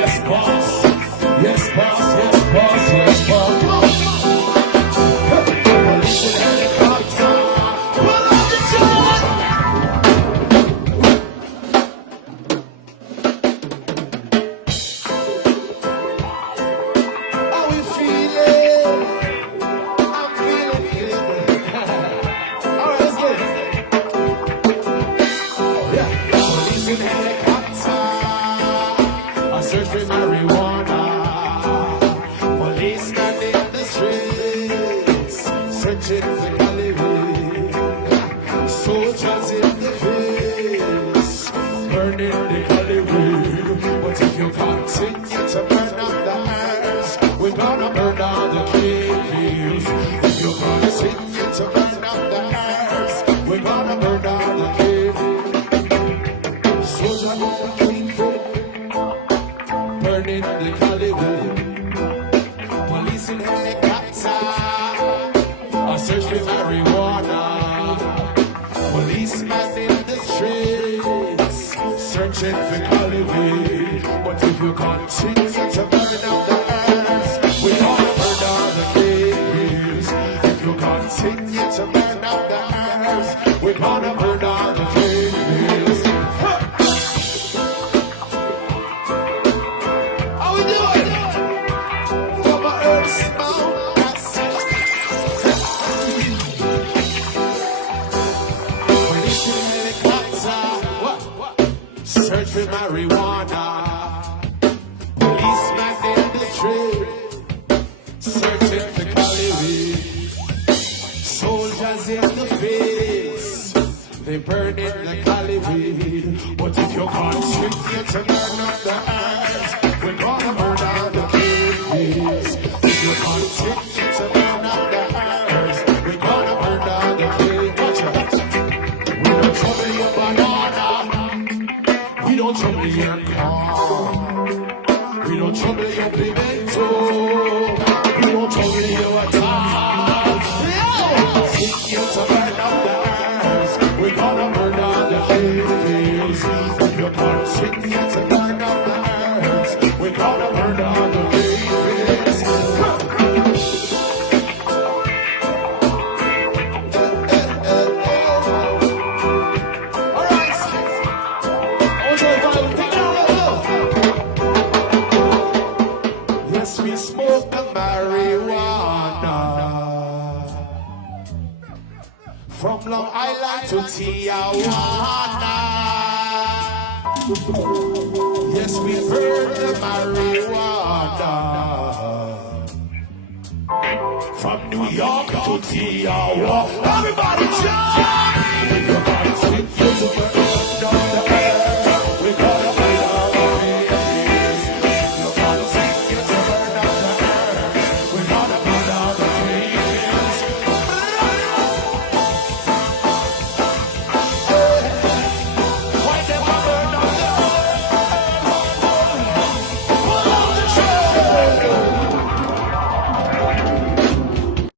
Yes, boss. Yes, boss. Yes, boss. Yes, boss. Police in helicopter. Pull up the truck. How we feeling? I'm feeling good. All right, let's go. Yeah. Police in helicopter. I search for marijuana. Policeman in the streets, searching for Hollywood. Soldiers in the fields, burning the Hollywood. But if you continue to burn up the earth, we're gonna burn down the fields. If you continue to burn up the earth, we're gonna burn down the fields. Soldiers in the fields, burning the Hollywood. Police in helicopter, I search for marijuana. Policeman in the streets, searching for Hollywood. But if you continue to burn out the earth, we're gonna burn down the fields. If you continue to burn out the earth, we're gonna burn down the fields. How we doing? From my earth's mouth. Police in helicopter. What? Search for marijuana. Policeman in the street, searching for Hollywood. Soldiers in the fields, they burning like Hollywood. But if you continue to burn up the earth, we're gonna burn down the fields. If you continue to burn up the earth, we're gonna burn down the fields. Watch out. We don't trouble your banana. We don't trouble your car. We don't trouble your pimento. We don't trouble your attack. Continue to burn up the earth. We're gonna burn down the fields. If you continue to burn up the earth, we're gonna burn down the fields. All right. I want you to follow. Take it down, let's go. Yes, we smoke the marijuana from Long Island to Tijuana. Yes, we burn the marijuana from New York to Tijuana.